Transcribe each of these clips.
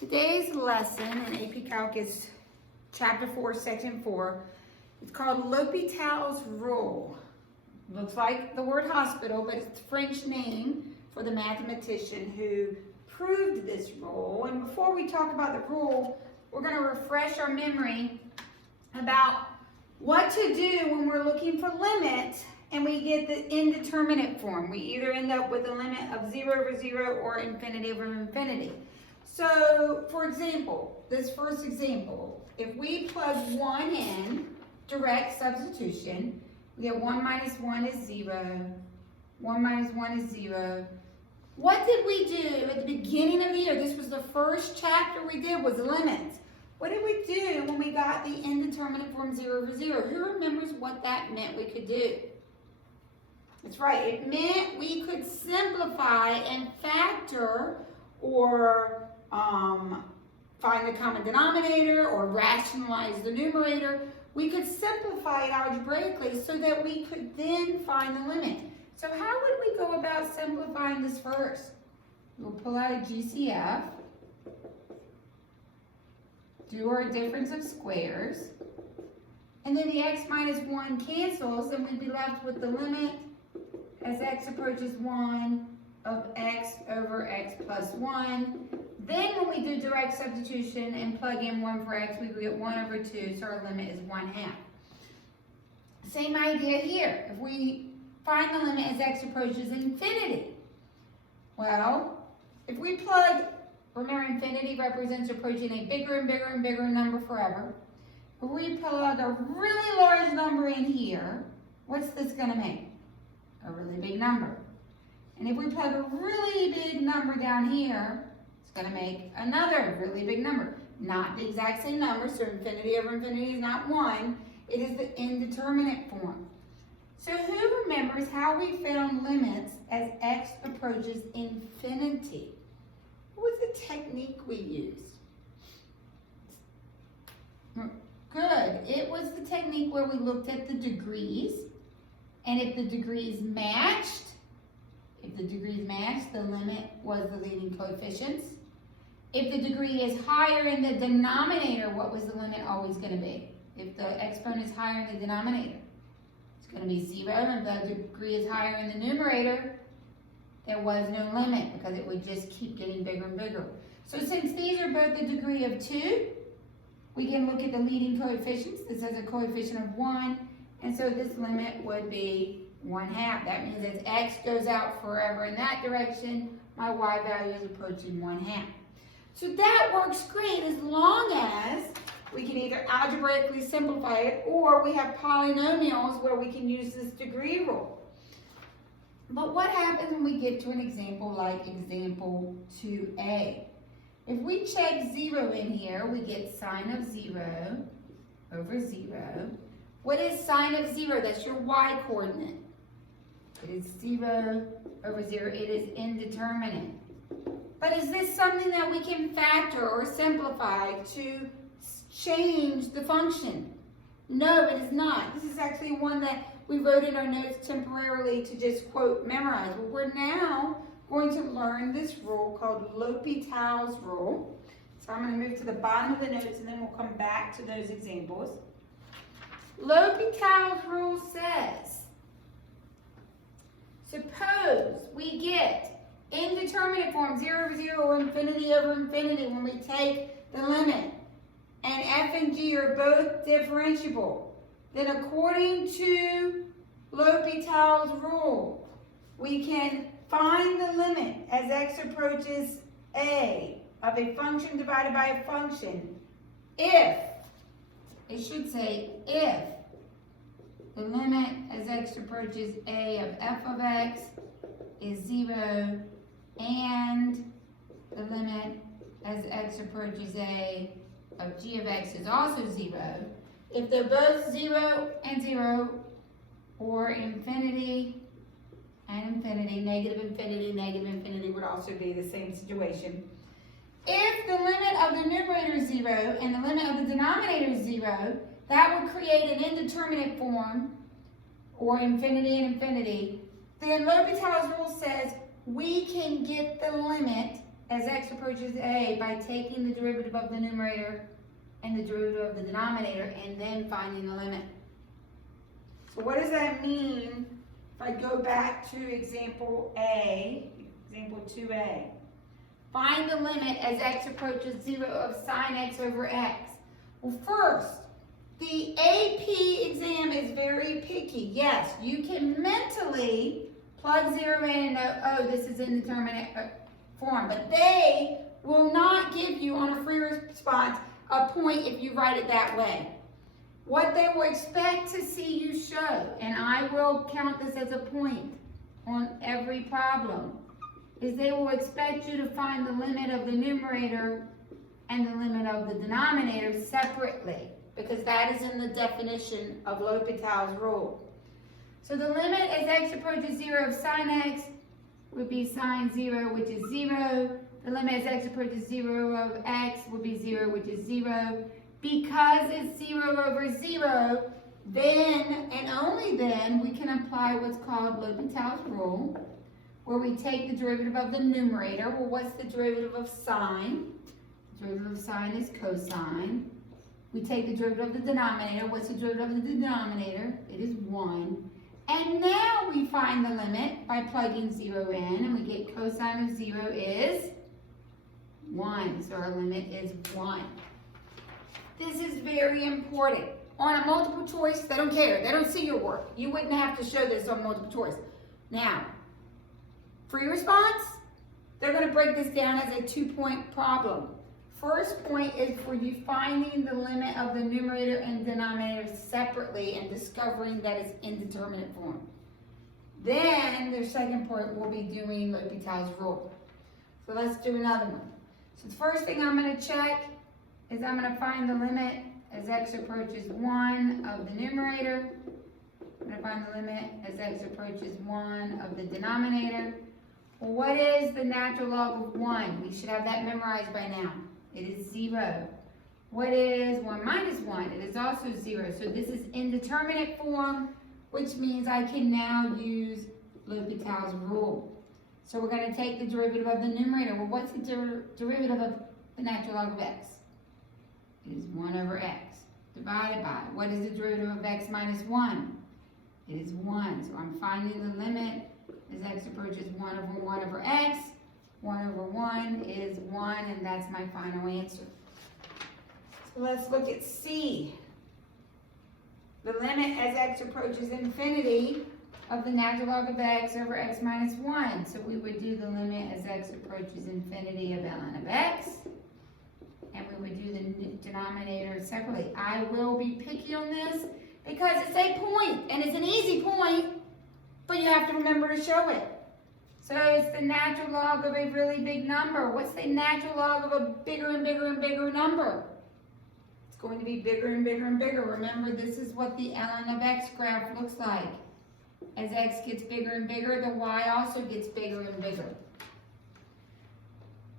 Today's lesson in AP Calc is Chapter 4, Section 4. It's called L'Hôpital's rule. Looks like the word hospital, but it's the French name for the mathematician who proved this rule. And before we talk about the rule, we're going to refresh our memory about what to do when we're looking for limits and we get the indeterminate form. We either end up with a limit of 0 over 0 or infinity over infinity. So, for example, this first example, if we plug 1 in, direct substitution, we get 1 minus 1 is 0, 1 minus 1 is 0. What did we do at the beginning of the year? This was the first chapter we did, was limits. What did we do when we got the indeterminate form 0 over 0? Who remembers what that meant we could do? That's right, it meant we could simplify and factor or find the common denominator or rationalize the numerator. We could simplify it algebraically so that we could then find the limit. So how would we go about simplifying this first? We'll pull out a GCF, do our difference of squares, and then the x minus 1 cancels, and we'd be left with the limit as x approaches 1 of x over x plus 1. Then when we do direct substitution and plug in 1 for x, we get 1 over 2, so our limit is 1/2. Same idea here. If we find the limit as x approaches infinity, well, if we plug, remember infinity represents approaching a bigger and bigger and bigger number forever. If we plug a really large number in here, what's this going to make? A really big number. And if we plug a really big number down here, it's going to make another really big number. Not the exact same number, so infinity over infinity is not 1. It is the indeterminate form. So who remembers how we found limits as x approaches infinity? What was the technique we used? Good. It was the technique where we looked at the degrees. And if the degrees matched, the limit was the leading coefficients. If the degree is higher in the denominator, what was the limit always going to be? If the exponent is higher in the denominator, it's going to be 0. And if the degree is higher in the numerator, there was no limit because it would just keep getting bigger and bigger. So since these are both the degree of 2, we can look at the leading coefficients. This has a coefficient of 1, and so this limit would be 1/2. That means as x goes out forever in that direction, my y value is approaching 1/2. So that works great as long as we can either algebraically simplify it or we have polynomials where we can use this degree rule. But what happens when we get to an example like example 2a? If we check 0 in here, we get sine of 0 over 0. What is sine of 0? That's your y coordinate. It is 0 over 0. It is indeterminate. But is this something that we can factor or simplify to change the function? No, it is not. This is actually one that we wrote in our notes temporarily to just, quote, memorize. But we're now going to learn this rule called L'Hôpital's rule. So I'm going to move to the bottom of the notes and then we'll come back to those examples. L'Hôpital's rule says, suppose we get indeterminate form 0 over 0 or infinity over infinity when we take the limit, and f and g are both differentiable, then according to L'Hôpital's rule, we can find the limit as x approaches a of a function divided by a function if, it should say if, the limit as x approaches a of f of x is 0 and the limit as x approaches a of g of x is also 0. If they're both 0 and 0 or infinity and infinity, negative infinity would also be the same situation. If the limit of the numerator is 0 and the limit of the denominator is 0, that would create an indeterminate form, or infinity and infinity. Then L'Hôpital's rule says we can get the limit as x approaches a by taking the derivative of the numerator and the derivative of the denominator and then finding the limit. So what does that mean if I go back to example A, example 2A? Find the limit as x approaches 0 of sine x over x. Well, first, the AP exam is very picky. Yes, you can mentally plug 0 in and know, oh, this is indeterminate form, but they will not give you on a free response a point if you write it that way. What they will expect to see you show, and I will count this as a point on every problem, is they will expect you to find the limit of the numerator and the limit of the denominator separately, because that is in the definition of L'Hopital's rule. So the limit as x approaches 0 of sine x would be sine 0, which is 0. The limit as x approaches 0 of x would be 0, which is 0. Because it's 0 over 0, then and only then we can apply what's called L'Hopital's rule, where we take the derivative of the numerator. Well, what's the derivative of sine? The derivative of sine is cosine. We take the derivative of the denominator. What's the derivative of the denominator? It is 1. And now we find the limit by plugging 0 in, and we get cosine of 0 is 1. So our limit is 1. This is very important. On a multiple choice, they don't care. They don't see your work. You wouldn't have to show this on multiple choice. Now, free response, they're going to break this down as a 2-point problem. First point is for you finding the limit of the numerator and denominator separately and discovering that it's indeterminate form. Then their second point will be doing L'Hopital's rule. So let's do another one. So the first thing I'm going to check is I'm going to find the limit as x approaches 1 of the numerator. I'm going to find the limit as x approaches 1 of the denominator. Well, what is the natural log of 1? We should have that memorized by now. It is 0. What is 1 minus 1? It is also 0. So this is indeterminate form, which means I can now use L'Hopital's rule. So we're going to take the derivative of the numerator. Well, what's the derivative of the natural log of x? It is 1 over x divided by, what is the derivative of x minus 1? It is 1. So I'm finding the limit as x approaches 1 over x. 1 over 1 is 1, and that's my final answer. So let's look at C. The limit as x approaches infinity of the natural log of x over x minus 1. So we would do the limit as x approaches infinity of ln of x. And we would do the denominator separately. I will be picky on this because it's a point, and it's an easy point, but you have to remember to show it. So it's the natural log of a really big number. What's the natural log of a bigger and bigger and bigger number? It's going to be bigger and bigger and bigger. Remember, this is what the ln of x graph looks like. As x gets bigger and bigger, the y also gets bigger and bigger.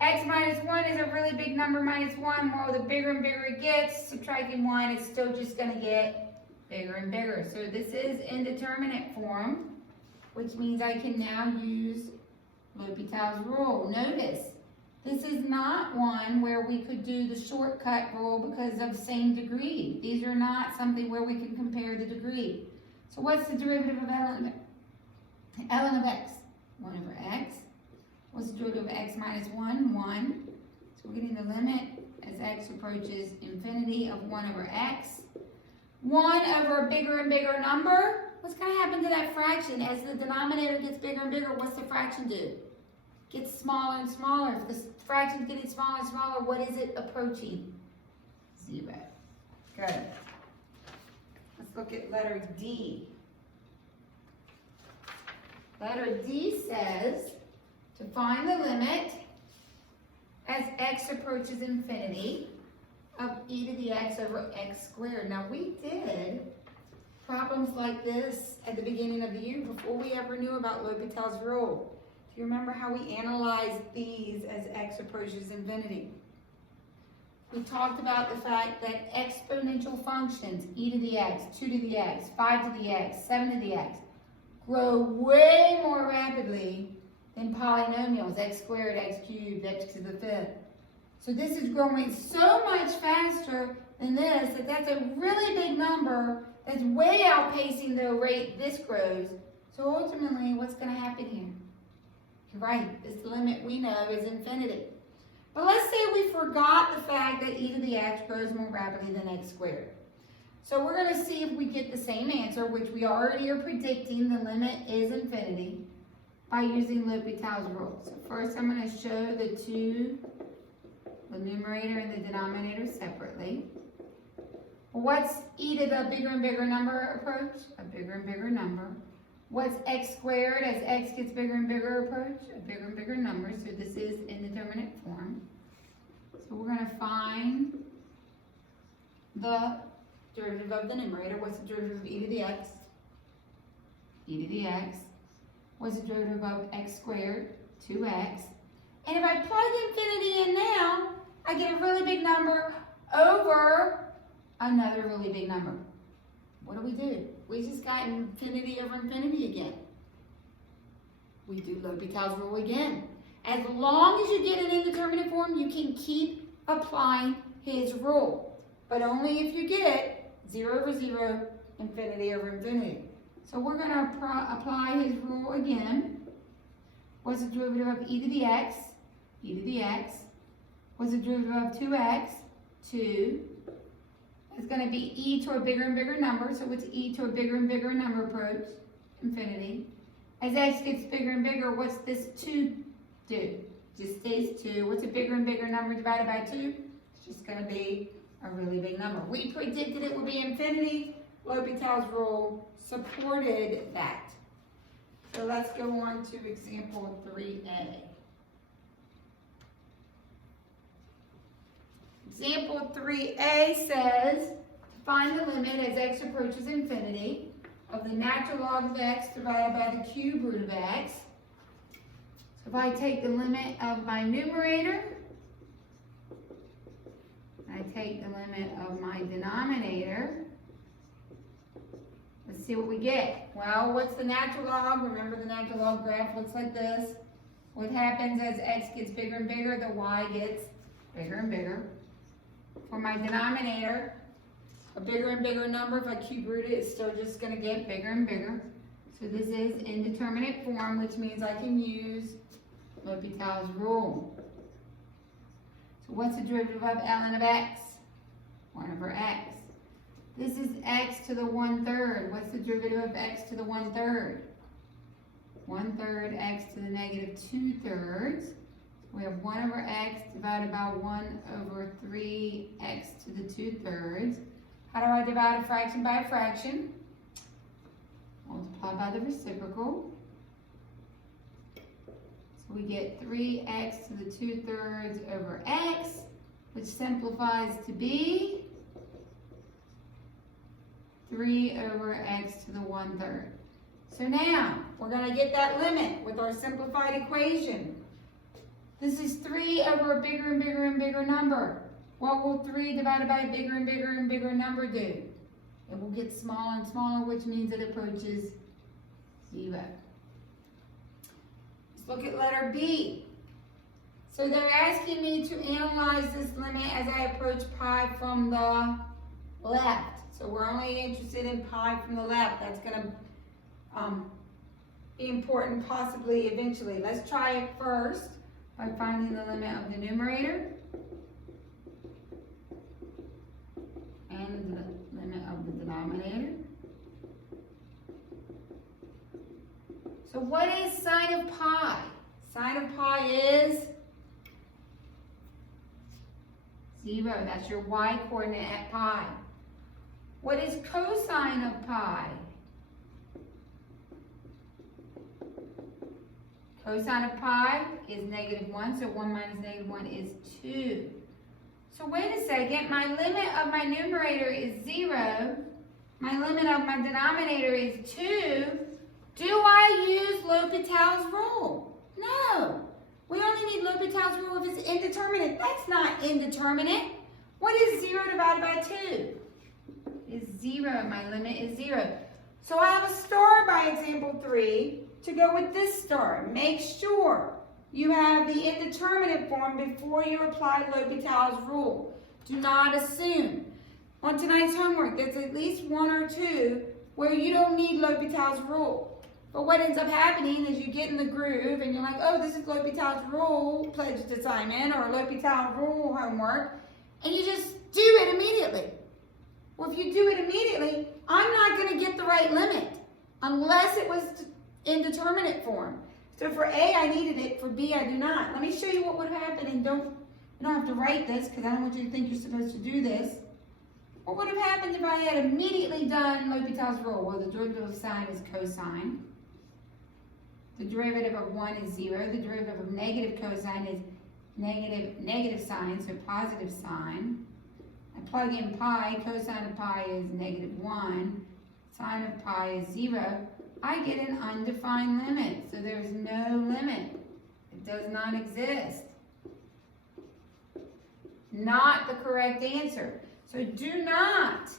X minus 1 is a really big number, minus 1. Well, the bigger and bigger it gets, subtracting 1, it's still just going to get bigger and bigger. So this is indeterminate form, which means I can now use L'Hopital's rule. Notice, this is not one where we could do the shortcut rule because of same degree. These are not something where we can compare the degree. So what's the derivative of ln of x? 1 over x. What's the derivative of x minus 1? 1. So we're getting the limit as x approaches infinity of 1 over x. 1 over a bigger and bigger number. What's going to happen to that fraction? As the denominator gets bigger and bigger, what's the fraction do? It gets smaller and smaller. If the fraction's getting smaller and smaller, what is it approaching? 0. Good. Let's look at letter D. Letter D says to find the limit as x approaches infinity of e to the x over x squared. Now we did problems like this at the beginning of the year before we ever knew about L'Hopital's rule. Do you remember how we analyzed these as x approaches infinity? We talked about the fact that exponential functions, e to the x, 2 to the x, 5 to the x, 7 to the x, grow way more rapidly Then polynomials, x squared, x cubed, x to the fifth. So this is growing so much faster than this that that's a really big number that's way outpacing the rate this grows. So ultimately, what's going to happen here? You're right, this limit we know is infinity. But let's say we forgot the fact that e to the x grows more rapidly than x squared. So we're going to see if we get the same answer, which we already are predicting the limit is infinity, by using L'Hopital's rule. So first I'm going to show the numerator and the denominator separately. What's e to the bigger and bigger number approach? A bigger and bigger number. What's x squared as x gets bigger and bigger approach? A bigger and bigger number. So this is indeterminate form. So we're going to find the derivative of the numerator. What's the derivative of e to the x? E to the x. What's the derivative of x squared? 2x. And if I plug infinity in now, I get a really big number over another really big number. What do? We just got infinity over infinity again. We do L'Hopital's rule again. As long as you get an indeterminate form, you can keep applying his rule. But only if you get 0 over 0, infinity over infinity. So we're going to apply his rule again. What's the derivative of e to the x? E to the x. What's the derivative of 2x? 2. It's going to be e to a bigger and bigger number. So what's e to a bigger and bigger number approach? Infinity. As x gets bigger and bigger, what's this 2 do? Just stays 2. What's a bigger and bigger number divided by 2? It's just going to be a really big number. We predicted it would be infinity. L'Hopital's rule supported that. So let's go on to example 3a. Example 3a says, to find the limit as x approaches infinity of the natural log of x divided by the cube root of x. So if I take the limit of my numerator, I take the limit of my denominator, let's see what we get. Well, what's the natural log? Remember the natural log graph looks like this. What happens as x gets bigger and bigger, the y gets bigger and bigger. For my denominator, a bigger and bigger number, if I cube root it, it's still just going to get bigger and bigger. So this is indeterminate form, which means I can use L'Hopital's rule. So what's the derivative of ln of x? 1 over x. This is x to the 1/3. What's the derivative of x to the 1/3? 1/3 x to the negative 2/3. We have 1 over x divided by 1 over 3x to the 2/3. How do I divide a fraction by a fraction? Multiply by the reciprocal. So we get 3x to the 2/3 over x, which simplifies to be 3 over x to the 1/3. So now, we're going to get that limit with our simplified equation. This is 3 over a bigger and bigger and bigger number. What will 3 divided by a bigger and bigger and bigger number do? It will get smaller and smaller, which means it approaches 0. Let's look at letter B. So they're asking me to analyze this limit as I approach pi from the left. So we're only interested in pi from the left. That's going to be important possibly eventually. Let's try it first by finding the limit of the numerator and the limit of the denominator. So what is sine of pi? Sine of pi is 0. That's your y coordinate at pi. What is cosine of pi? Cosine of pi is -1, so 1 minus -1 is 2. So wait a second, my limit of my numerator is 0. My limit of my denominator is 2. Do I use L'Hopital's rule? No. We only need L'Hopital's rule if it's indeterminate. That's not indeterminate. What is 0 divided by 2? Is 0. My limit is 0. So I have a star by example 3. to go with this star. Make sure you have the indeterminate form before you apply L'Hopital's rule. Do not assume. On tonight's homework, there's at least one or two where you don't need L'Hopital's rule. But what ends up happening is you get in the groove and you're like, oh, this is L'Hopital's rule pledged assignment or L'Hopital rule homework, and you just do it immediately. Well, if you do it immediately, I'm not going to get the right limit unless it was indeterminate form. So for A, I needed it. For B, I do not. Let me show you what would happen, and you don't have to write this because I don't want you to think you're supposed to do this. What would have happened if I had immediately done L'Hopital's rule? Well, the derivative of sine is cosine. The derivative of 1 is 0. The derivative of negative cosine is negative sine, so positive sine. I plug in pi. Cosine of pi is -1. Sine of pi is 0. I get an undefined limit, so there's no limit. It does not exist. Not the correct answer. So do not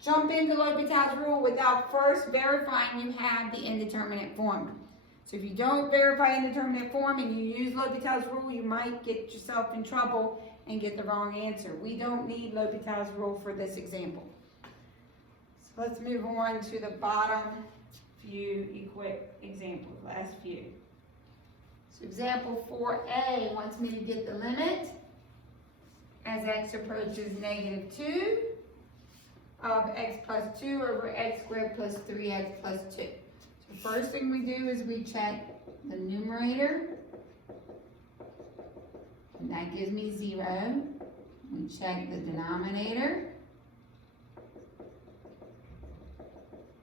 jump into L'Hopital's rule without first verifying you have the indeterminate form. So if you don't verify indeterminate form and you use L'Hopital's rule, you might get yourself in trouble and get the wrong answer. We don't need L'Hopital's rule for this example. So let's move on to the bottom few examples, last few. So example 4a wants me to get the limit as x approaches -2 of x plus 2 over x squared plus 3x plus 2. So first thing we do is we check the numerator, and that gives me 0. We check the denominator,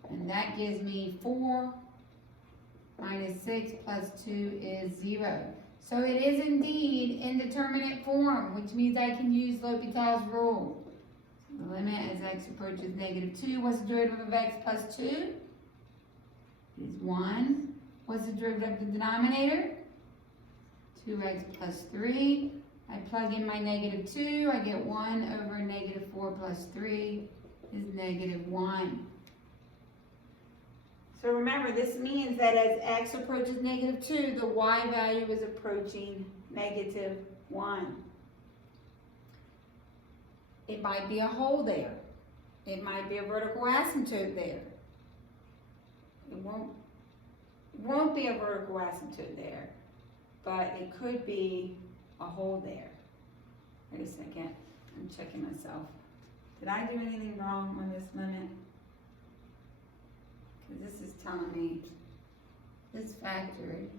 and that gives me 4 minus 6 plus 2 is 0. So it is indeed indeterminate form, which means I can use L'Hopital's rule. So the limit as x approaches -2. What's the derivative of x plus 2? Is 1. What's the derivative of the denominator? 2x plus 3. I plug in my -2. I get 1 over -4 plus 3 is -1. So remember, this means that as x approaches -2, the y value is approaching -1. It might be a hole there. It might be a vertical asymptote there. It won't be a vertical asymptote there, but it could be a hole there. Wait a second, I'm checking myself. Did I do anything wrong on this limit? Because this is telling me this factored.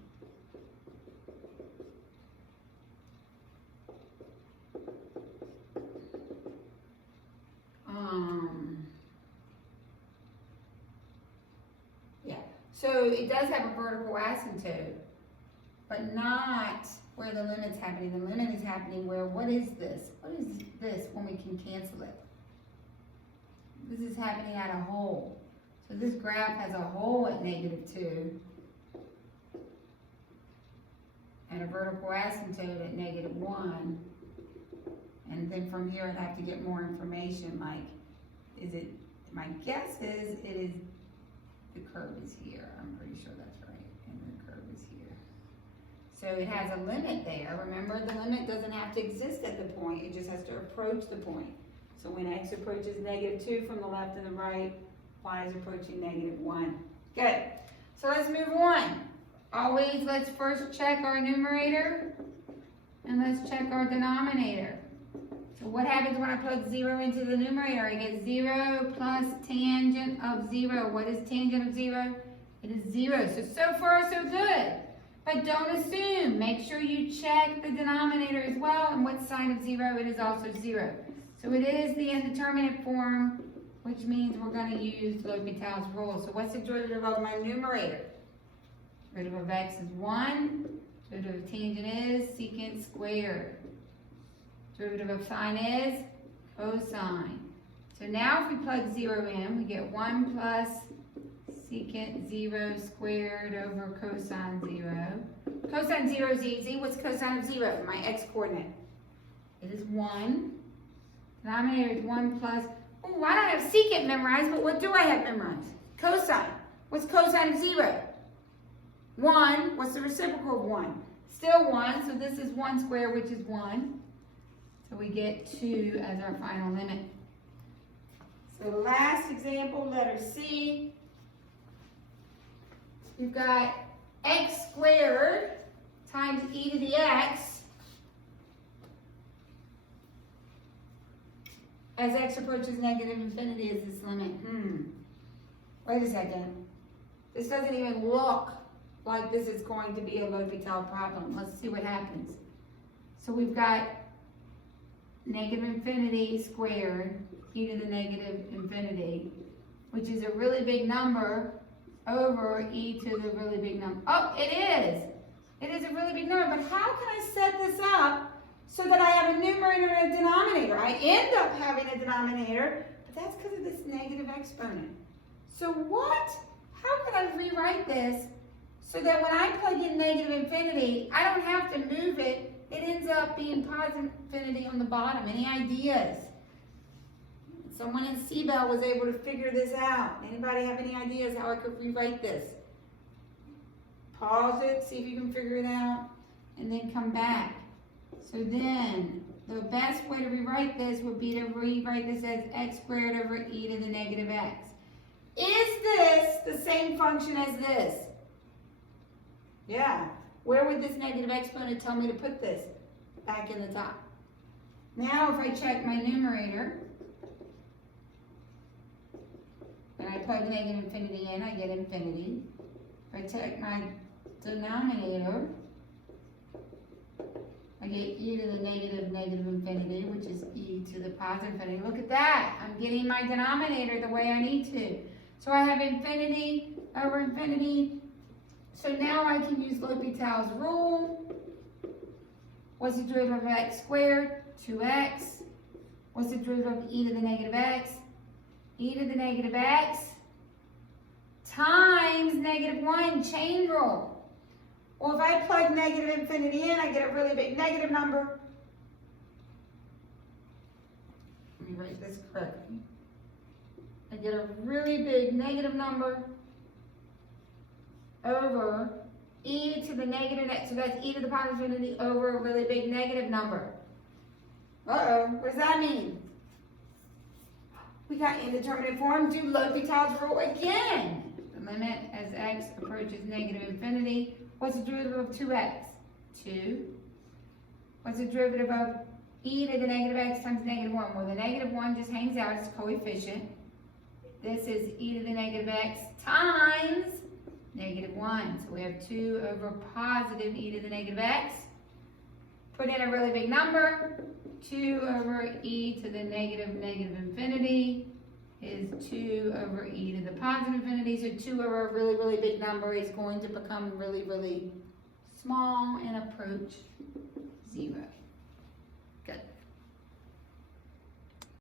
Yeah, so it does have a vertical asymptote, but not where the limit's happening. The limit is happening where, what is this? What is this when we can cancel it? This is happening at a hole. So this graph has a hole at -2 and a vertical asymptote at -1. And then from here I'd have to get more information, like, my guess is the curve is here. I'm pretty sure that's right. And the curve is here. So it has a limit there. Remember, the limit doesn't have to exist at the point. It just has to approach the point. So when x approaches -2 from the left and the right, y is approaching -1. Good. So let's move on. Always, let's first check our numerator and let's check our denominator. So what happens when I plug 0 into the numerator? I get 0 plus tangent of 0. What is tangent of 0? It is 0. So far so good. But don't assume. Make sure you check the denominator as well. And what sine of 0? It is also 0. So it is the indeterminate form, which means we're going to use L'Hopital's rule. So what's the derivative of my numerator? Derivative of x is 1. Derivative of tangent is secant squared. Derivative of sine is cosine. So now if we plug 0 in, we get 1 plus secant 0 squared over cosine 0. Cosine 0 is easy. What's cosine of 0? My x-coordinate. It is 1. Denominator is 1 plus... Oh, I don't have secant memorized, but what do I have memorized? Cosine. What's cosine of 0? 1. What's the reciprocal of 1? Still 1, so this is 1 squared, which is 1. So we get 2 as our final limit. So the last example, letter C. You've got x squared times e to the x as x approaches negative infinity is this limit. Wait a second. This doesn't even look like this is going to be a L'Hopital problem. Let's see what happens. So we've got negative infinity squared, e to the negative infinity, which is a really big number, over e to the really big number. Oh, it is. It is a really big number, but how can I set this up so that I have a numerator and a denominator? I end up having a denominator, but that's because of this negative exponent. So how can I rewrite this so that when I plug in negative infinity, I don't have to move it. It ends up being positive infinity on the bottom. Any ideas? Someone in CBEL was able to figure this out. Anybody have any ideas how I could rewrite this? Pause it, see if you can figure it out, and then come back. So then, the best way to rewrite this would be to rewrite this as x squared over e to the negative x. Is this the same function as this? Yeah. Where would this negative exponent tell me to put this? Back in the top. Now if I check my numerator, when I plug negative infinity in, I get infinity. If I check my denominator, I get e to the negative infinity, which is e to the positive infinity. Look at that. I'm getting my denominator the way I need to. So I have infinity over infinity. So now I can use L'Hopital's rule. What's the derivative of x squared? 2x. What's the derivative of e to the negative x? E to the negative x times negative 1, chain rule. Well, if I plug negative infinity in, I get a really big negative number. Let me write this correctly. I get a really big negative number over e to the negative x, so that's e to the positive infinity over a really big negative number. Uh-oh, what does that mean? We got indeterminate form. Do L'Hopital's rule again. The limit as x approaches negative infinity. What's the derivative of 2x? 2. What's the derivative of e to the negative x times negative 1? Well, the negative 1 just hangs out as coefficient. This is e to the negative x times negative 1. So we have 2 over positive e to the negative x. Put in a really big number. 2 over e to the negative infinity is 2 over e to the positive infinity. So 2 over a really, really big number is going to become really, really small and approach